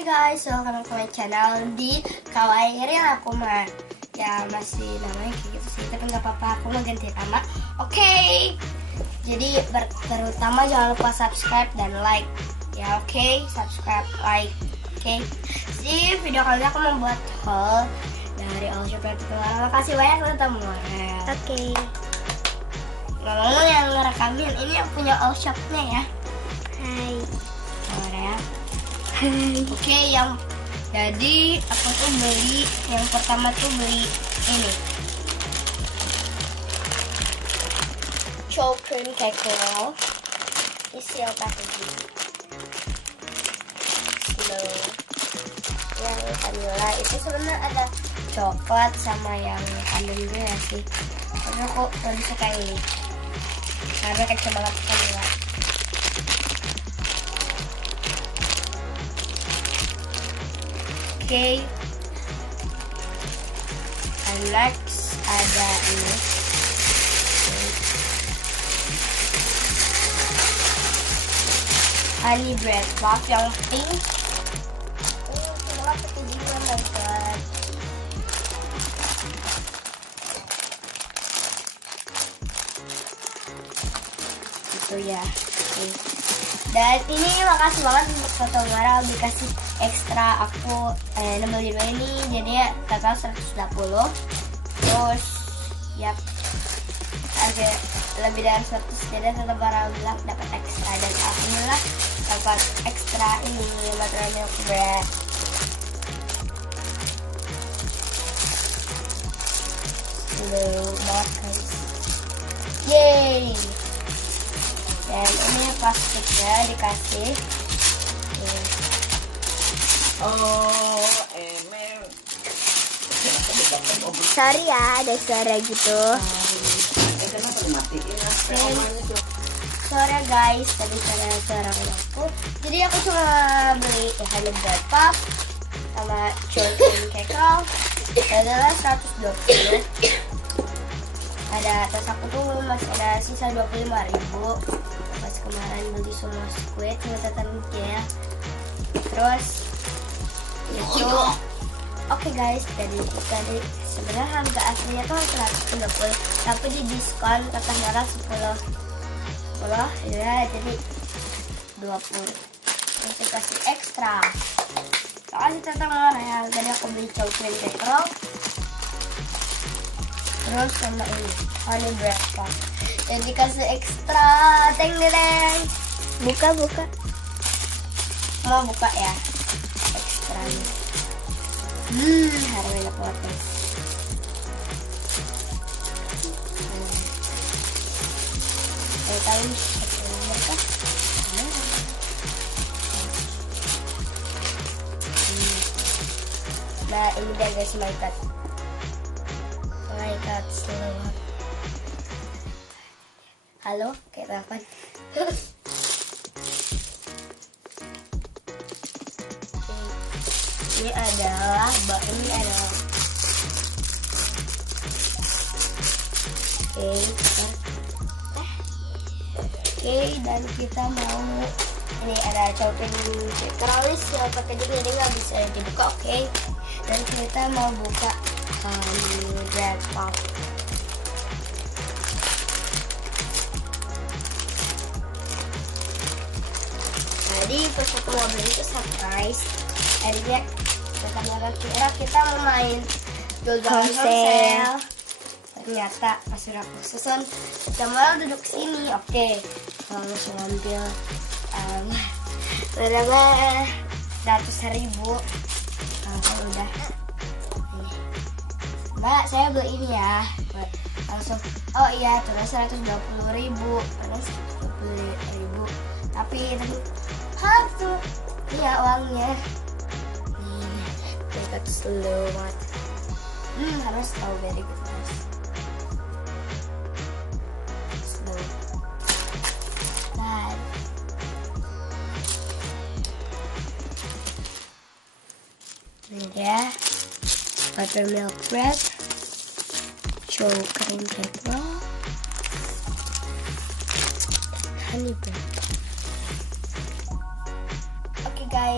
Hai guys, welcome to my channel di Kawaii Rina Kuma. Ya masih namanya kayak gitu sih, tapi nggak apa-apa, aku mau ganti nama. Oke. Jadi terutama jangan lupa subscribe dan like. Ya oke, subscribe, like. Oke. Di video kali ini aku membuat haul dari All Shop Yang Terkenal. Makasih banyak udah temuan. Oke. Ngomong yang ngerekamin ini yang punya All Shop-nya ya. Hai. Korea. Hai. Oke, yang jadi aku tuh beli yang pertama tuh beli ini chow cream cake roll isi packaging slow yang vanilla itu sebenarnya ada coklat sama yang almond juga ya sih, tapi aku lebih suka ini karena kecil banget vanilla. Oke, and next ada ini honey bread puff yang pink. Semua packagingnya banget. Itu ya. Dan ini makasih banget untuk foto Mara dikasih ekstra aku nambah ini jadi ya total 120. Terus ya agak lebih dari 100, jadi tetap Mara bilang dapat ekstra, dan alhamdulillah dapat ekstra ini buttermilk milk bread. Slow banget guys, yay. Dan ini plastiknya dikasih. Sorry ya, ada suara gitu. Sorry guys, tadi suara aku. Jadi aku cuma beli honey bread puff sama chow cream cake roll. Adalah 120. Ada, terus aku tuh masih ada sisa 25.000 pas kemarin beli semua squid sama tetangganya. Terus itu oke guys, jadi sebenarnya harga aslinya tuh 130, tapi di diskon kata Nara 10 ya, jadi 20. Terus dikasih ekstra. Makasih tentang Nara ya. Jadi aku beli chow cream cake roll. Terus sama ini honey bread puff yang dikasih ekstra. Teng deng. Buka. Mau buka ya ekstranya. Harus enak banget guys. Saya tahu mereka. Nah ini dia guys, my god. Slow. Halo, kayak telepon. Ini adalah Oke, dan kita mau ini ada chow cream cake roll yang packaging jadi nggak bisa dibuka. Oke, dan kita mau buka honey bread puff. Jadi pas aku mau beli itu surprise. Akhirnya kita mau main Konsel. Ternyata pas udah susun kita malah duduk sini. Oke, kalau langsung ambil berapa 100.000. Kalau udah Mbak, saya beli ini ya. Langsung, oh iya, terus 120.000. Terus 20.000. Tapi satu, iya uangnya. Dekat slow banget. Harus tahu very good guys. Slow. Dan ini dia buttermilk bread, chow cream cake roll, honey bread. Oke guys.